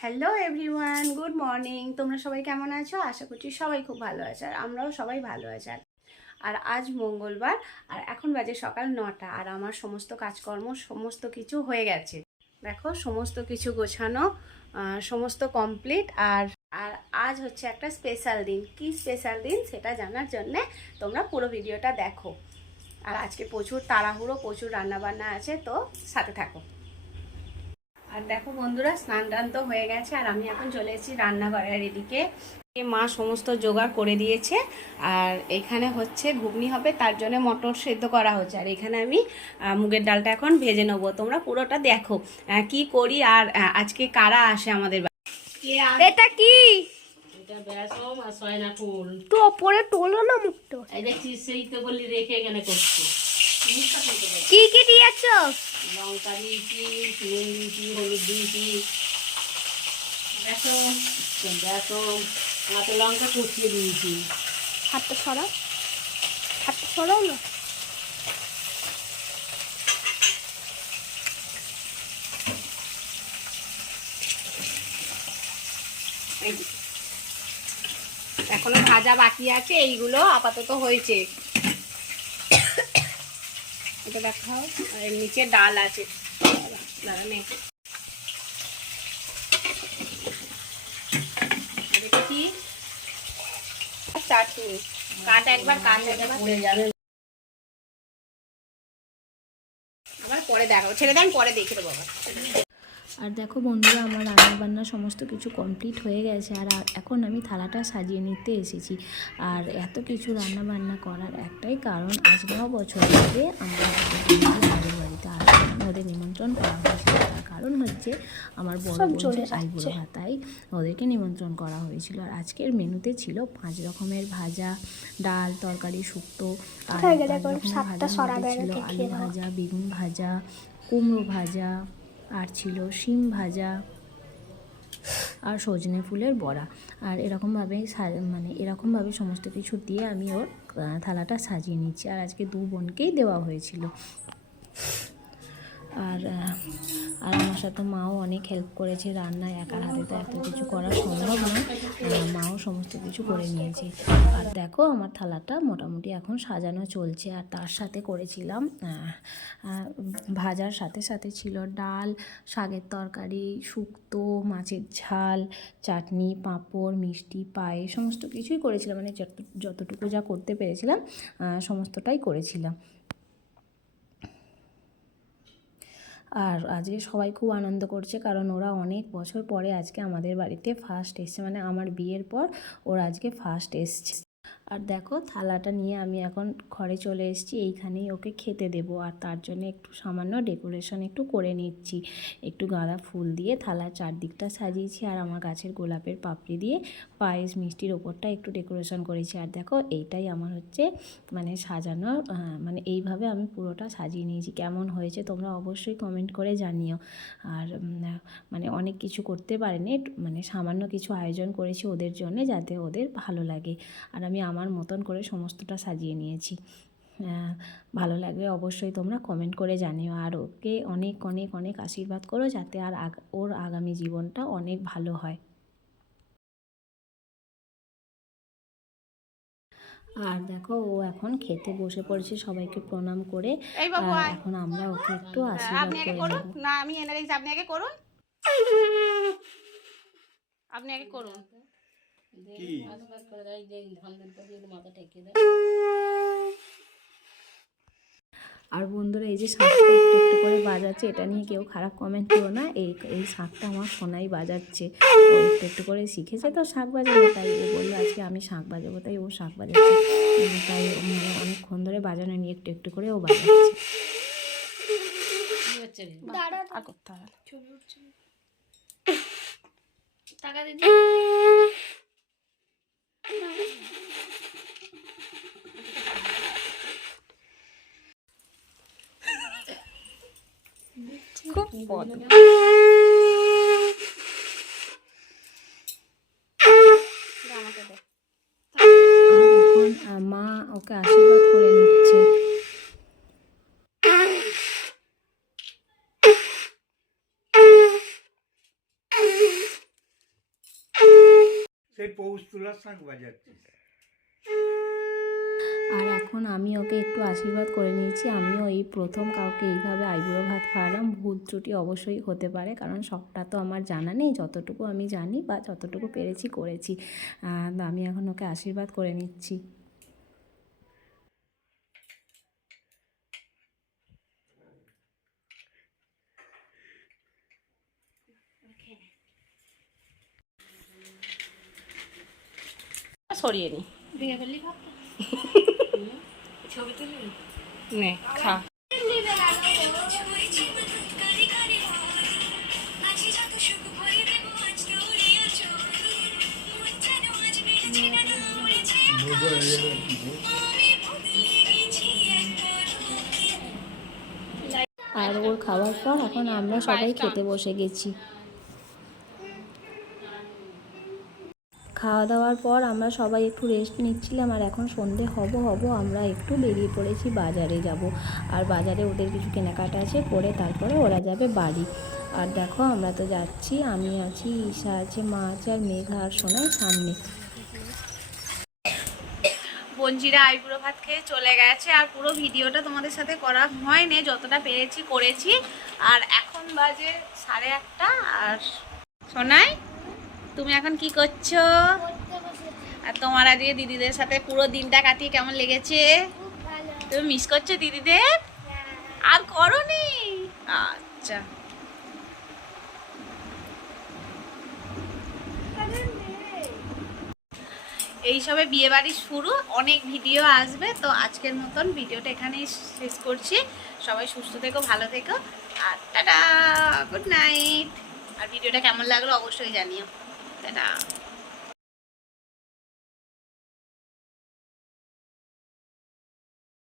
Hello everyone good morning তোমরা সবাই কেমন আছো? আশা করছি সবাই খুব ভালো আছে আর আমরাও সবাই ভালো আছি। আর- আজ মঙ্গলবার, আর এখন বাজে সকাল নটা, আর আমার সমস্ত কাজকর্ম, সমস্ত কিছু হয়ে গেছে। দেখো, সমস্ত কিছু গোছানো সমস্ত কমপ্লিট আর আর আজ হচ্ছে একটা স্পেশাল দিন। কি স্পেশাল দিন? সেটা জানার জন্যে তোমরা পুরো ভিডিওটা দেখো। আর আজকে প্রচুর তাড়াহুড়ো, প্রচুর রান্নাবান্না আছে, তো সাথে থাকো। আর দেখো বন্ধুরা স্নান টান তো হয়ে গেছে আর আমি এখন চলে এসেছি রান্নাঘরের এদিকে। মা সমস্ত জোগাড় করে দিয়েছে আর এখানে হচ্ছে ঘুগনি হবে তার জন্য মটর সেদ্ধ করা হচ্ছে। আর এখানে আমি মুগের ডালটা এখন ভেজে নেব। তোমরা পুরোটা দেখো কি করি আর আজকে কারা আসে আমাদের এটা কি? এটা বেসম আর সয়না ফুল। তো ওপরে তোলো না মুখটা। এই দেখছিস সেই তো বললি রেখে এখানে করছি। কি কি দিয়েছ? লঙ্কা দিয়েছি নুন দিয়েছি হলুদ দিয়েছি। বেসম বেসম কাঁচা লঙ্কা কুচিয়ে দিয়েছি। হাতটা সরাও। হাতটা সরাও না। এখনও ভাজা বাকি আছে এইগুলো আপাতত হয়েছে। এটা দেখাও। আর নিচে ডাল আছে। দাঁড়া নে। কি? চাটনি। কাট একবার কাট একবার যাবে। আবার পরে দেখাবো। ছেড়ে দেন পরে দেখে দেবো আবার। আর দেখো বন্ধুরা আমার রান্না বান্না সমস্ত কিছু কমপ্লিট হয়ে গেছে আর এখন আমি থালাটা সাজিয়ে নিতে এসেছি। আর এত কিছু রান্না বান্না করার একটাই কারণ আজ ন বছর আগে আমরা আমাদের বাড়িতে আসলাম ওদের নিমন্ত্রণ করা হয়েছিল। তার কারণ হচ্ছে আমার বড় আইবুড়ো ভাতাই ওদেরকে নিমন্ত্রণ করা হয়েছিল। আর আজকের মেনুতে ছিল পাঁচ রকমের ভাজা ডাল তরকারি শুক্তো আর মধ্যে ছিল আলু ভাজা বেগুন ভাজা কুমড়ো ভাজা আর ছিল শিম ভাজা আর সজনে ফুলের বড়া। আর এরকমভাবে মানে এরকমভাবে সমস্ত কিছু দিয়ে আমি ওর থালাটা সাজিয়ে নিচ্ছি। আর আজকে দু বোনকেই দেওয়া হয়েছিল। আর আর আমার সাথে মাও অনেক হেল্প করেছে রান্নায়। একার হাতে তো এত কিছু করা সম্ভব নয়। মাও সমস্ত কিছু করে নিয়েছে। আর দেখো আমার থালাটা মোটামুটি এখন সাজানো চলছে। আর তার সাথে করেছিলাম ভাজার সাথে সাথে ছিল ডাল, শাকের তরকারি, শুক্তো, মাছের ঝাল, চাটনি, পাঁপড়, মিষ্টি পায়ে সমস্ত কিছুই করেছিলাম। মানে যত, যতটুকু যা করতে পেরেছিলাম সমস্তটাই করেছিলাম। আর আজকে সবাই খুব আনন্দ করছে কারণ ওরা অনেক বছর পরে আজকে আমাদের বাড়িতে ফার্স্ট এসছে। মানে আমার বিয়ের পর ওরা আজকে ফার্স্ট এসছে। আর দেখো থালাটা নিয়ে আমি এখন ঘরে চলে এসেছি, এইখানেই ওকে খেতে দেবো। আর তার জন্য একটু সামান্য ডেকোরেশন একটু করে নিচ্ছি। একটু গাঁদা ফুল দিয়ে থালার চারদিকটা সাজিয়েছি আর আমার গাছের গোলাপের পাপড়ি দিয়ে পায়েস মিষ্টির ওপরটা একটু ডেকোরেশন করেছি। আর দেখো এইটাই আমার হচ্ছে মানে সাজানো মানে এইভাবে আমি পুরোটা সাজিয়ে নিয়েছি। কেমন হয়েছে তোমরা অবশ্যই কমেন্ট করে জানিও। আর মানে অনেক কিছু করতে পারেনি মানে সামান্য কিছু আয়োজন করেছি ওদের জন্য যাতে ওদের ভালো লাগে। আর আমি আমার মতন করে সমস্তটা সাজিয়ে নিয়েছি। ভালো লাগলে অবশ্যই তোমরা কমেন্ট করে জানিও। আর ওকে অনেক অনেক অনেক আশীর্বাদ করো যাতে আর ওর আগামী জীবনটা অনেক ভালো হয়। আর দেখো ও এখন খেতে বসে পড়েছে সবাইকে প্রণাম করে। এখন আমরা ওকে একটু আশীর্বাদ করে করুন। না আমি এনে আপনি আগে করুন। আপনি আগে করুন। আশীর্বাদ করে দেয় যে ধান দিন করে মাথা টেকে দেয়। আর বন্ধুরা এই যে শাঁখটা একটু একটু করে বাজাচ্ছে এটা নিয়ে কেউ খারাপ কমেন্ট করো না। এই এই শাঁখটা আমার সোনাই বাজাচ্ছে। ও একটু একটু করে শিখেছে তো শাঁখ বাজানো তাই ও বলল আজকে আমি শাঁখ বাজাবো তাই ও শাঁখ বাজাচ্ছে। তাই মানে অনেকক্ষণ ধরে বাজানো নিয়ে একটু একটু করে ও বাজাচ্ছে। টাকা দিদি খুব মা ওকে আশীর্বাদ করে নিচ্ছে সেই পৌষ শাঁখ বাজাচ্ছিস। আর এখন আমি ওকে একটু আশীর্বাদ করে নিয়েছি। আমিও এই প্রথম কাউকে এইভাবে আইবুড়ো ভাত খাওয়ালাম। ভুল ত্রুটি অবশ্যই হতে পারে, কারণ সবটা তো আমার জানা নেই। যতটুকু আমি জানি বা যতটুকু পেরেছি করেছি। আমি এখন ওকে আশীর্বাদ করে নিচ্ছি। সরিয়ে নি। খা। আর ওর খাওয়ার পর এখন আমরা সবাই খেতে বসে গেছি। খাওয়া দাওয়ার পর আমরা সবাই একটু রেস্ট নিচ্ছিলাম আর এখন সন্ধে হব হব আমরা একটু বেরিয়ে পড়েছি, বাজারে যাব। আর বাজারে ওদের কিছু কেনাকাটা আছে করে তারপরে ওরা যাবে বাড়ি। আর দেখো আমরা তো যাচ্ছি, আমি আছি, ঈশা আছে, মা আছে আর মেঘা আর সোনাই সামনে। বঞ্জিরা আইবুড়ো ভাত খেয়ে চলে গেছে আর পুরো ভিডিওটা তোমাদের সাথে করা হয়নি, যতটা পেরেছি করেছি। আর এখন বাজে সাড়ে আটটা আর শোনাই তুমি এখন কি করছ? আর তোমার আজকে দিদিদের সাথে পুরো দিনটা কাটিয়ে কেমন লেগেছে? তুমি মিস করছ দিদিদের? আর করনি? আচ্ছা। এইসবে বিয়ে বাড়ি শুরু, অনেক ভিডিও আসবে, তো আজকের মতন ভিডিওটা এখানেই শেষ করছি। সবাই সুস্থ থেকো, ভালো থেকো, আর টাটা গুড নাইট আর ভিডিওটা কেমন লাগল অবশ্যই জানিও। টাটা